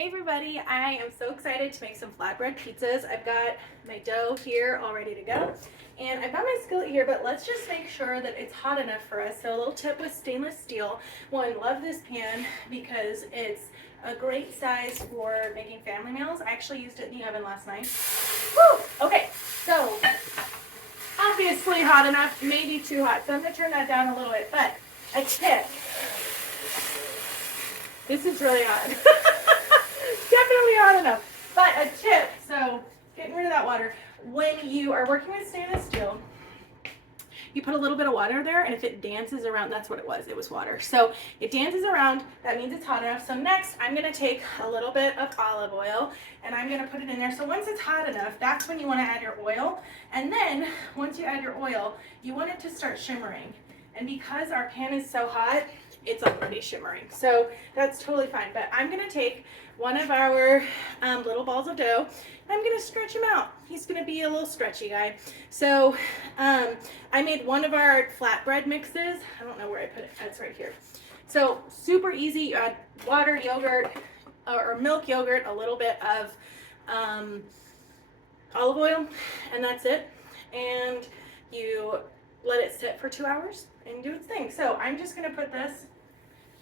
Hey everybody, I am so excited to make some flatbread pizzas. I've got my dough here all ready to go, and I've got my skillet here, but let's just make sure that it's hot enough for us. So a little tip with stainless steel. One, love this pan because it's a great size for making family meals. I actually used it in the oven last night. Woo! Okay, so obviously hot enough, maybe too hot, so I'm gonna turn that down a little bit, but a tip. This is really hot. Definitely hot enough. But a tip, so getting rid of that water. When you are working with stainless steel, you put a little bit of water there, and if it dances around, that's what it was water. So it dances around, that means it's hot enough. So next, I'm gonna take a little bit of olive oil, and I'm gonna put it in there. So once it's hot enough, that's when you wanna add your oil. And then, once you add your oil, you want it to start shimmering. And because our pan is so hot, it's already shimmering. So that's totally fine. But I'm gonna take one of our little balls of dough, and I'm gonna stretch him out. He's gonna be a little stretchy guy. So I made one of our flatbread mixes. I don't know where I put it, it's right here. So super easy, you add water, yogurt, or milk yogurt, a little bit of olive oil, and that's it. And you let it sit for 2 hours and do its thing. So I'm just gonna put this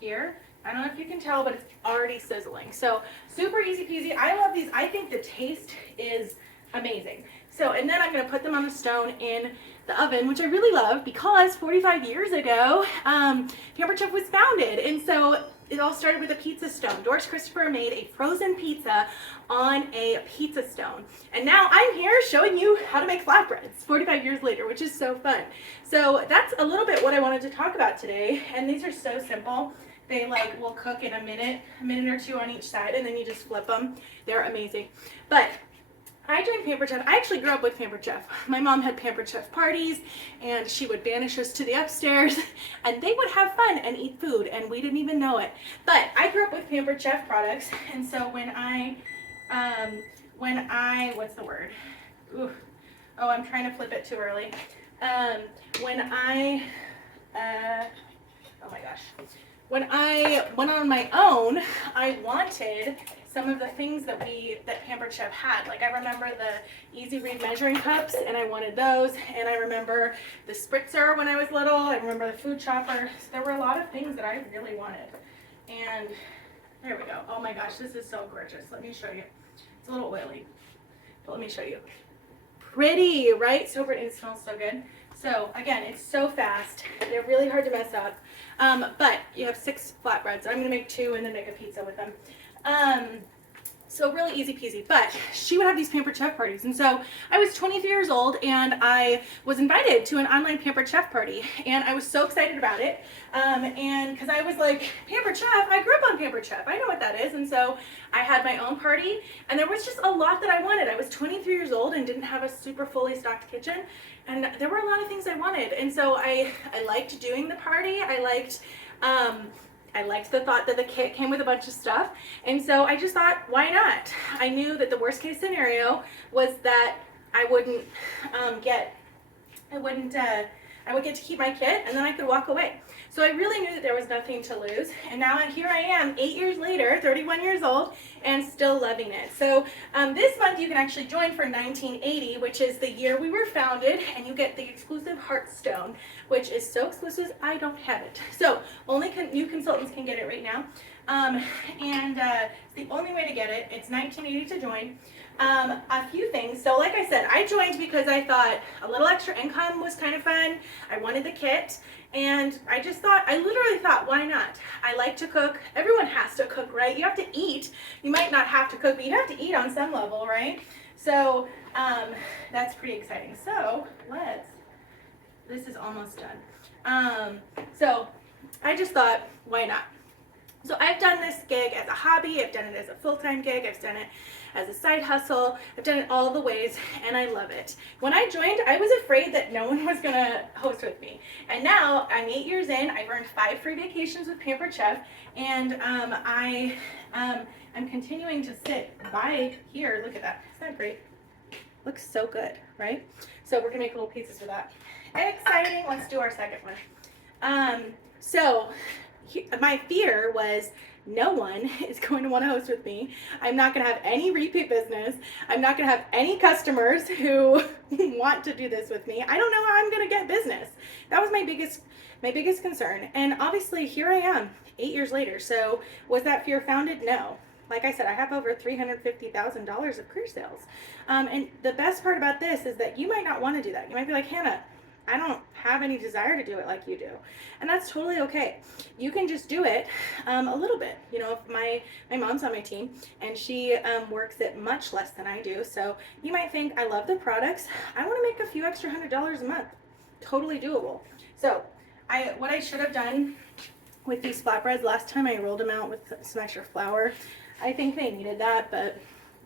here. I don't know if you can tell, but it's already sizzling. So super easy peasy. I love these. I think the taste is amazing. So, and then I'm gonna put them on the stone in the oven, which I really love because 45 years ago, Pampered Chef was founded. And so it all started with a pizza stone. Doris Christopher made a frozen pizza on a pizza stone. And now I'm here showing you how to make flatbreads 45 years later, which is so fun. So that's a little bit what I wanted to talk about today. And these are so simple. They will cook in a minute or two on each side, and then you just flip them. They're amazing. But I joined Pampered Chef. I actually grew up with Pampered Chef. My mom had Pampered Chef parties, and she would banish us to the upstairs, and they would have fun and eat food, and we didn't even know it. But I grew up with Pampered Chef products, and so when I what's the word? Ooh. Oh, I'm trying to flip it too early. Oh my gosh. When I went on my own, I wanted some of the things that Pampered Chef had. Like I remember the Easy Read measuring cups, and I wanted those. And I remember the spritzer when I was little. I remember the food chopper. So there were a lot of things that I really wanted. And there we go. Oh my gosh, this is so gorgeous. Let me show you. It's a little oily, but let me show you. Pretty, right? So pretty. It smells so good. So again, it's so fast. They're really hard to mess up. But you have 6 flatbreads. I'm going to make 2 and then make a pizza with them. So really easy peasy. But she would have these Pampered Chef parties. And so I was 23 years old, and I was invited to an online Pampered Chef party. And I was so excited about it. And because I was like, Pampered Chef, I grew up on Pampered Chef. I know what that is. And so I had my own party, and there was just a lot that I wanted. I was 23 years old and didn't have a super fully stocked kitchen. And there were a lot of things I wanted. And so I liked doing the party. I liked the thought that the kit came with a bunch of stuff. And so I just thought, why not? I knew that the worst case scenario was that I would get to keep my kit, and then I could walk away. So I really knew that there was nothing to lose. And now here I am, 8 years later, 31 years old, and still loving it. So this month you can actually join for 1980, which is the year we were founded, and you get the exclusive Heartstone, which is so exclusive, I don't have it. So only new consultants can get it right now. It's the only way to get it. It's 1980 to join. A few things. So like I said, I joined because I thought a little extra income was kind of fun. I wanted the kit, and I literally thought, why not? I like to cook. Everyone has to cook, right? You have to eat. You might not have to cook, but you have to eat on some level, right? So that's pretty exciting. So this is almost done. So I just thought, why not? So I've done this gig as a hobby, I've done it as a full-time gig, I've done it as a side hustle, I've done it all the ways, and I love it. When I joined, I was afraid that no one was gonna host with me. And now, I'm 8 years in, I've earned 5 free vacations with Pampered Chef, and I'm continuing to sit by here. Look at that, isn't that great? Looks so good, right? So we're gonna make little pieces of that. Exciting, let's do our second one. My fear was no one is going to want to host with me. I'm not going to have any repeat business. I'm not going to have any customers who want to do this with me. I don't know how I'm going to get business. That was my biggest concern. And obviously here I am 8 years later. So was that fear founded? No. Like I said, I have over $350,000 of career sales. And the best part about this is that you might not want to do that. You might be like, Hannah, I don't have any desire to do it like you do. And that's totally okay. You can just do it a little bit. You know, if my mom's on my team and she works it much less than I do. So you might think, I love the products. I want to make a few extra $100 a month. Totally doable. So what I should have done with these flatbreads, last time I rolled them out with some extra flour. I think they needed that, but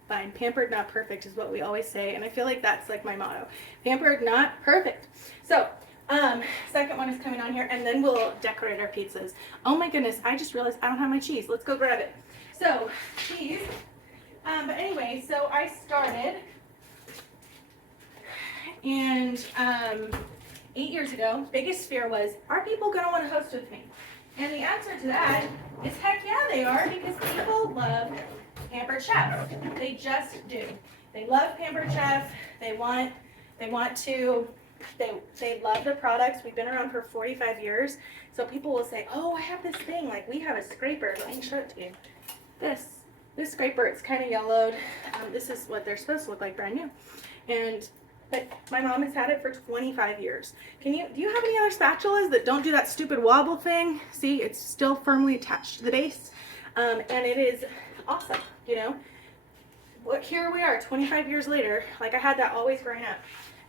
fine. Pampered, not perfect is what we always say. And I feel like that's like my motto. Pampered, not perfect. So, second one is coming on here, and then we'll decorate our pizzas. Oh my goodness, I just realized I don't have my cheese. Let's go grab it. So, cheese. But anyway, so I started, and 8 years ago, biggest fear was, are people going to want to host with me? And the answer to that is heck yeah, they are, because people love Pampered Chef. They just do. They love Pampered Chef. They love the products. We've been around for 45 years. So people will say, oh, I have this thing. Like, we have a scraper. Let me show it to you. This scraper, it's kind of yellowed. This is what they're supposed to look like, brand new. But my mom has had it for 25 years. Do you have any other spatulas that don't do that stupid wobble thing? See, it's still firmly attached to the base. And it is awesome, you know. But here we are 25 years later, like I had that always growing up.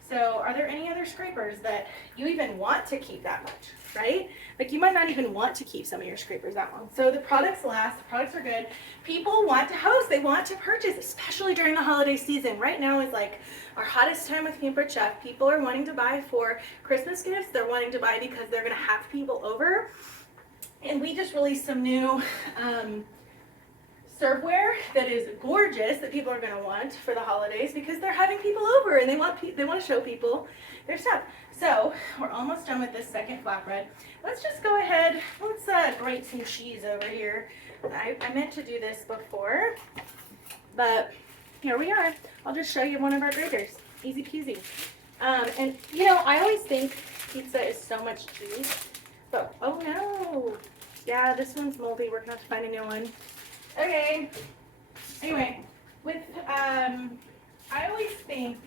So are there any other scrapers that you even want to keep that much, right? Like you might not even want to keep some of your scrapers that long. So the products last, the products are good. People want to host, they want to purchase, especially during the holiday season. Right now is like our hottest time with Pampered Chef. People are wanting to buy for Christmas gifts. They're wanting to buy because they're gonna have people over. And we just released some new serveware that is gorgeous that people are going to want for the holidays because they're having people over and they want to show people their stuff. So we're almost done with this second flatbread. Let's just go ahead. Let's grate some cheese over here. I meant to do this before, but here we are. I'll just show you one of our graters. Easy peasy. And you know, I always think pizza is so much cheese, but oh no. Yeah, this one's moldy. We're gonna have to find a new one. Okay. Anyway, with I always think,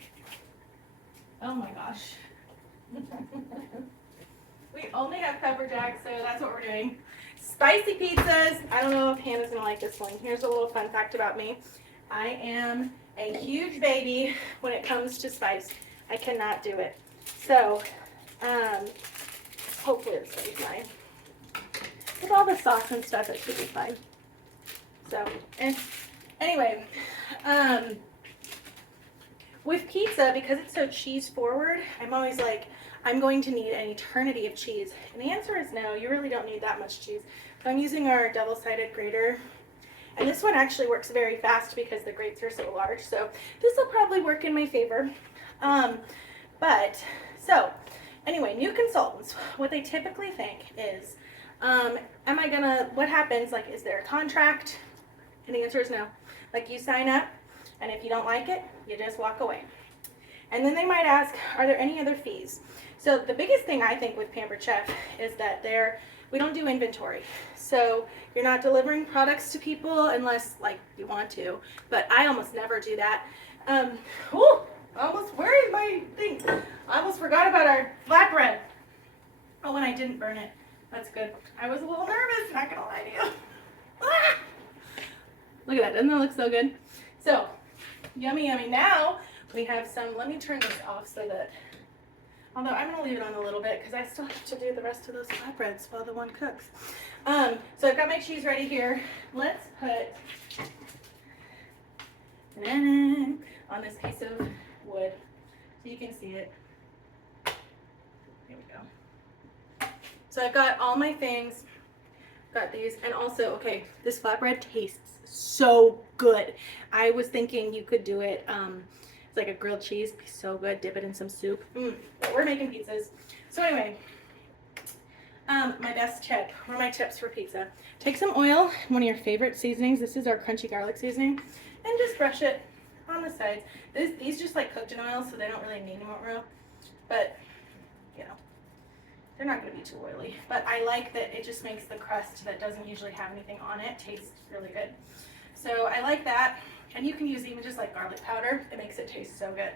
oh my gosh. We only have pepper jack, so that's what we're doing. Spicy pizzas. I don't know if Hannah's gonna like this one. Here's a little fun fact about me. I am a huge baby when it comes to spice. I cannot do it. So, hopefully this will be fine. With all the sauce and stuff, it should be fine. So, and anyway, with pizza, because it's so cheese forward, I'm always like, I'm going to need an eternity of cheese. And the answer is no, you really don't need that much cheese. So I'm using our double-sided grater. And this one actually works very fast because the grates are so large. So this will probably work in my favor. So anyway, new consultants, what they typically think is, what happens, like, is there a contract? And the answer is no. Like, you sign up, and if you don't like it, you just walk away. And then they might ask, are there any other fees? So the biggest thing I think with Pampered Chef is that we don't do inventory. So you're not delivering products to people unless, like, you want to. But I almost never do that. Where is my thing? I almost forgot about our flatbread. Oh, and I didn't burn it. That's good. I was a little nervous, not gonna lie to you. Ah! Look at that, doesn't that look so good? So, yummy, yummy. Now, we have some, let me turn this off so that, although I'm gonna leave it on a little bit because I still have to do the rest of those flatbreads while the one cooks. So I've got my cheese ready here. Let's put on this piece of wood so you can see it. Here we go. So I've got all my things, got these, and also, okay, this flatbread tastes so good. I was thinking you could do it, it's like a grilled cheese, be so good, dip it in some soup. But we're making pizzas. So anyway, My best tip, one of my tips for pizza. Take some oil, one of your favorite seasonings. This is our crunchy garlic seasoning, and just brush it on the sides. These just like cooked in oil, so they don't really need any more oil. But, you know, they're not going to be too oily. But I like that it just makes the crust that doesn't usually have anything on it taste really good. So I like that. And you can use even just like garlic powder. It makes it taste so good.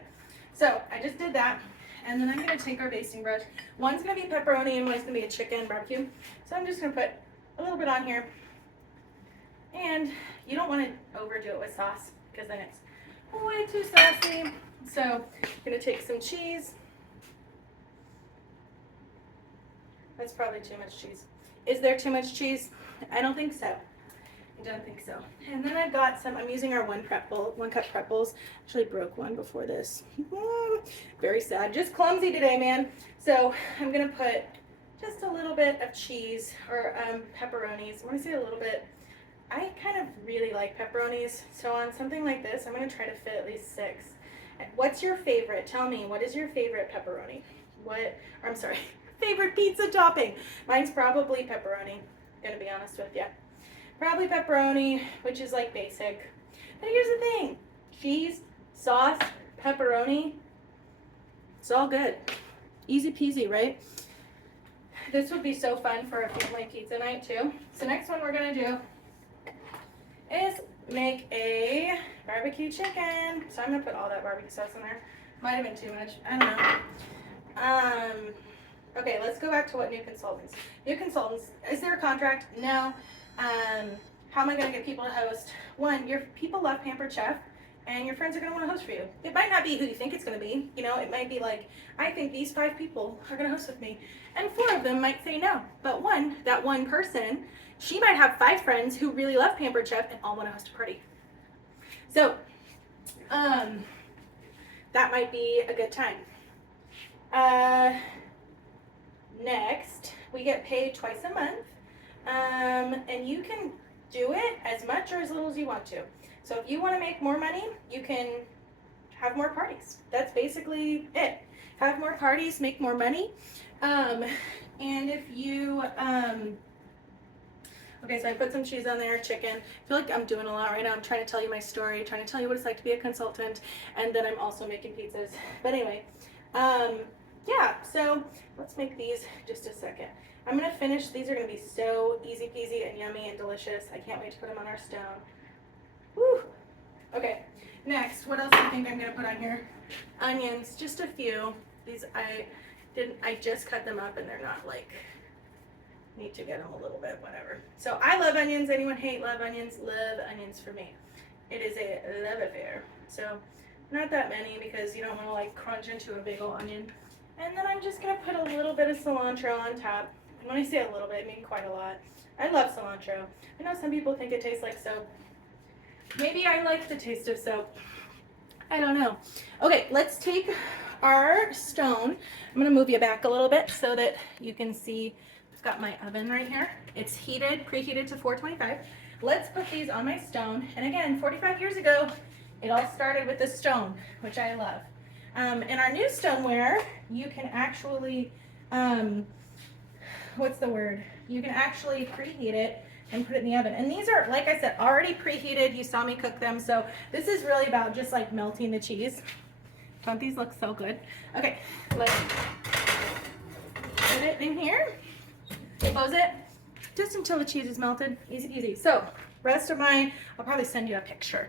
So I just did that. And then I'm going to take our basting brush. One's going to be pepperoni and one's going to be a chicken barbecue. So I'm just going to put a little bit on here. And you don't want to overdo it with sauce because then it's way too saucy. So I'm going to take some cheese. That's probably too much cheese. Is there too much cheese? I don't think so. I don't think so. And then I've got some, I'm using our 1 cup prep bowls. Actually broke one before this. Very sad. Just clumsy today, man. So I'm going to put just a little bit of cheese or pepperonis. When I say a little bit, I kind of really like pepperonis. So on something like this, I'm going to try to fit at least 6. What's your favorite? Tell me, what is your favorite pepperoni? I'm sorry, favorite pizza topping? Mine's probably pepperoni, going to be honest with you. Probably pepperoni, which is like basic. But here's the thing. Cheese, sauce, pepperoni, it's all good. Easy peasy, right? This would be so fun for a family pizza night too. So next one we're gonna do is make a barbecue chicken. So I'm gonna put all that barbecue sauce in there. Might have been too much, I don't know. Okay, let's go back to what new consultants. New consultants, is there a contract? No. How am I going to get people to host? One, your people love Pampered Chef, and your friends are going to want to host for you. It might not be who you think it's going to be. You know, it might be like, I think these 5 people are going to host with me, and 4 of them might say no. But that one person, she might have 5 friends who really love Pampered Chef and all want to host a party. So, that might be a good time. Next, we get paid twice a month. And you can do it as much or as little as you want to. So if you want to make more money, you can have more parties. That's basically it. Have more parties, make more money. And if you, okay, so I put some cheese on there, chicken. I feel like I'm doing a lot right now. I'm trying to tell you my story, trying to tell you what it's like to be a consultant, and then I'm also making pizzas. But anyway, yeah, so let's make these just a second. I'm going to finish. These are going to be so easy peasy and yummy and delicious. I can't wait to put them on our stone. Woo! Okay, next, what else do you think I'm going to put on here? Onions, just a few. These I just cut them up and they're not like, need to get them a little bit, whatever. So I love onions. Anyone hate love onions? Love onions for me. It is a love affair. So not that many because you don't want to like crunch into a big old onion. And then I'm just going to put a little bit of cilantro on top. When I say a little bit, I mean quite a lot. I love cilantro. I know some people think it tastes like soap. Maybe I like the taste of soap. I don't know. Okay, let's take our stone. I'm going to move you back a little bit so that you can see. I've got my oven right here. It's heated, preheated to 425. Let's put these on my stone. And again, 45 years ago, it all started with the stone, which I love. In our new stoneware, you can actually, what's the word? You can actually preheat it and put it in the oven. And these are, like I said, already preheated. You saw me cook them. So this is really about just like melting the cheese. Don't these look so good? Okay, let's put it in here. Close it just until the cheese is melted. Easy peasy. So rest of mine, I'll probably send you a picture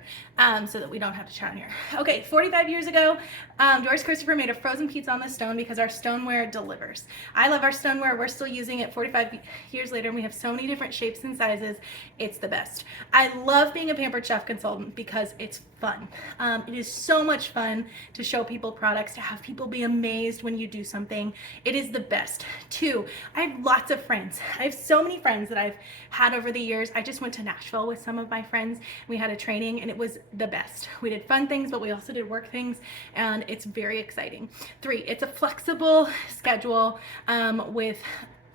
so that we don't have to chat here. Okay, 45 years ago, Doris Christopher made a frozen pizza on the stone because our stoneware delivers. I love our stoneware. We're still using it 45 years later, and we have so many different shapes and sizes. It's the best. I love being a Pampered Chef consultant because it's fun. It is so much fun to show people products, to have people be amazed when you do something. It is the best. 2, I have lots of friends. I have so many friends that I've had over the years. I just went to Nashville with some of my friends. We had a training and it was the best. We did fun things, but we also did work things, and it's very exciting. 3, it's a flexible schedule with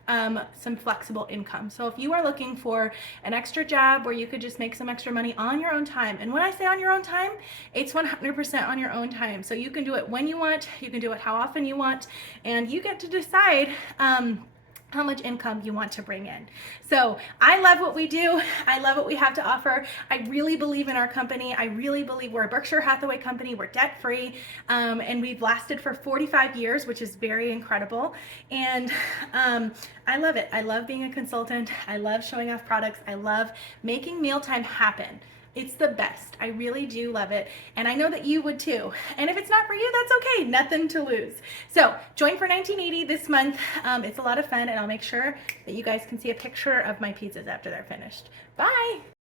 some flexible income. So if you are looking for an extra job where you could just make some extra money on your own time, and when I say on your own time, it's 100% on your own time. So you can do it when you want, you can do it how often you want, and you get to decide how much income you want to bring in. So I love what we do. I love what we have to offer. I really believe in our company. I really believe we're a Berkshire Hathaway company. We're debt free, and we've lasted for 45 years, which is very incredible. And I love it. I love being a consultant. I love showing off products. I love making mealtime happen. It's the best. I really do love it. And I know that you would too. And if it's not for you, that's okay. Nothing to lose. So join for 1980 this month. It's a lot of fun, and I'll make sure that you guys can see a picture of my pizzas after they're finished. Bye.